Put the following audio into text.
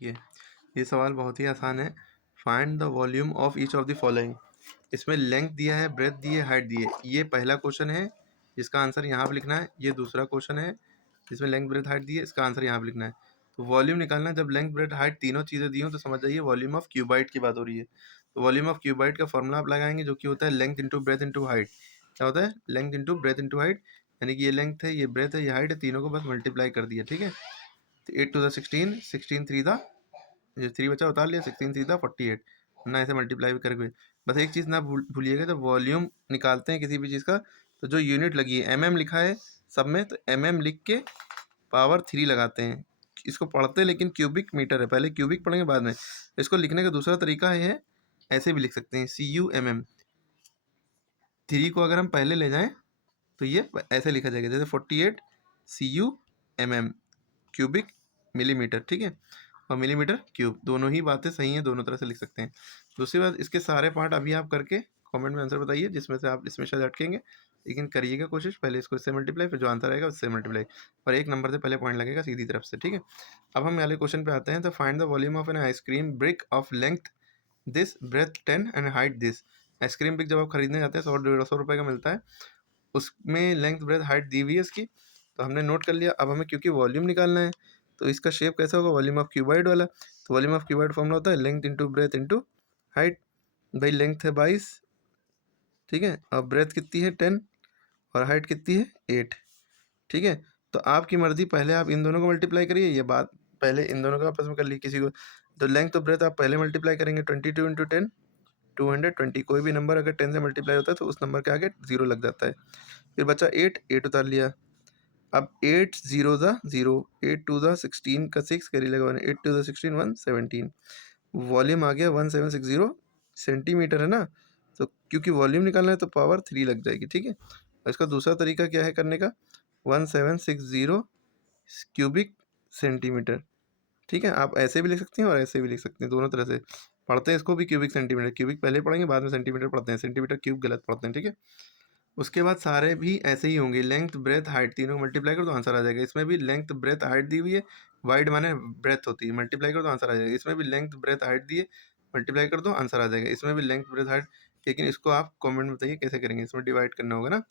ये सवाल बहुत ही आसान है। Find the volume of each of the following. इसमें लेंथ दिया है, ब्रेथ दी है, हाइट दी है। ये पहला क्वेश्चन है, इसका आंसर यहाँ पे लिखना है। ये दूसरा क्वेश्चन है जिसमें लेंथ ब्रेथ हाइट दी है, इसका आंसर यहाँ पे लिखना है। तो वॉल्यूम निकालना है, जब लेंथ ब्रेथ हाइट तीनों चीज़ें दी हो तो समझ जाइए वॉल्यूम ऑफ क्यूबाइट की बात हो रही है। तो वॉल्यूम ऑफ क्यूबाइट का फॉर्मूला आप लगाएंगे जो कि होता है length into breadth into height. क्या होता है? Length into breadth into height, यानी कि ये लेंथ है, ये ब्रेथ है, ये हाइट है, तीनों को बस मल्टीप्लाई कर दिया। ठीक है, तो 8 टू द 16, 16 3 द, जो 3 बचा उतार लिया, 16 3 द 48 ना, ऐसे मल्टीप्लाई भी करके। बस एक चीज़ ना भूलिएगा, जब वॉल्यूम निकालते हैं किसी भी चीज़ का तो जो यूनिट लगी है एमएम लिखा है सब में, तो एमएम लिख के पावर 3 लगाते हैं। इसको पढ़ते लेकिन क्यूबिक मीटर है, पहले क्यूबिक पढ़ेंगे बाद में। इसको लिखने का दूसरा तरीका है, ऐसे भी लिख सकते हैं CUMM। 3 को अगर हम पहले ले जाएं तो ये ऐसे लिखा जाएगा जैसे 48 CUMM, क्यूबिक मिलीमीटर। ठीक है, और मिलीमीटर क्यूब, दोनों ही बातें सही हैं, दोनों तरह से लिख सकते हैं। दूसरी बात, इसके सारे पार्ट अभी आप करके कमेंट में आंसर बताइए जिसमें से आप इसमें शायद अटकेंगे, लेकिन करिएगा कोशिश। पहले इसको इससे मल्टीप्लाई, फिर जो आंसर आएगा उससे मल्टीप्लाई, और एक नंबर से पहले पॉइंट लगेगा सीधी तरफ से। ठीक है, अब हम अगले क्वेश्चन पे आते हैं। तो find the volume of an ice cream brick of length this, breadth 10 and height this. Ice cream brick जब आप खरीदने जाते हैं 100-150 रुपये का मिलता है, उसमें लेंथ ब्रेथ हाइट दी हुई है इसकी, तो हमने नोट कर लिया। अब हमें क्योंकि वॉल्यूम निकालना है तो इसका शेप कैसा होगा? वॉल्यूम ऑफ क्यूबाइड वाला। तो वॉल्यूम ऑफ क्यूबाइड फॉर्मूला होता है length into breadth into height. भाई लेंथ है 22, ठीक है, और ब्रेथ कितनी है 10, और हाइट कितनी है 8। ठीक है, तो आपकी मर्जी, पहले आप इन दोनों को मल्टीप्लाई करिए, ये बात पहले इन दोनों का आपस में कर ली किसी को। तो लेंथ तो ब्रेथ आप पहले मल्टीप्लाई करेंगे, 22 इंटू 10 220। कोई भी नंबर अगर 10 से मल्टीप्लाई होता है तो उस नंबर के आगे 0 लग जाता है। फिर बचा 8, 8 उतार लिया। अब 8 0 ज़ा 0, 8 2 ज़ा 16 का 6 कैरी लगा 1, 8 2 ज़ा 16 117। वॉल्यूम आ गया 1760 सेंटीमीटर, है ना। तो क्योंकि वॉल्यूम निकालना है तो पावर 3 लग जाएगी। ठीक है, और इसका दूसरा तरीका क्या है करने का? 1760 क्यूबिक सेंटीमीटर। ठीक है, आप ऐसे भी लिख सकते हैं और ऐसे भी लिख सकते हैं, दोनों तरह से पढ़ते हैं इसको भी। क्यूबिक सेंटीमीटर, क्यूबिक पहले पढ़ेंगे, बाद में सेंटीमीटर पढ़ते हैं, सेंटीमीटर क्यूब गलत पढ़ते हैं। ठीक है, उसके बाद सारे भी ऐसे ही होंगे, लेंथ ब्रेथ हाइट तीनों को मल्टीप्लाई करो तो आंसर आ जाएगा। इसमें भी लेंथ ब्रेथ हाइट दी हुई है, वाइड माने ब्रेथ होती है, मल्टीप्लाई करो तो आंसर आ जाएगा। इसमें भी लेंथ ब्रेथ हाइट दी है, मल्टीप्लाई कर दो आंसर आ जाएगा। इसमें भी लेंथ ब्रेथ हाइट, लेकिन इसको आप कमेंट में बताइए कैसे करेंगे, इसमें डिवाइड करना होगा ना।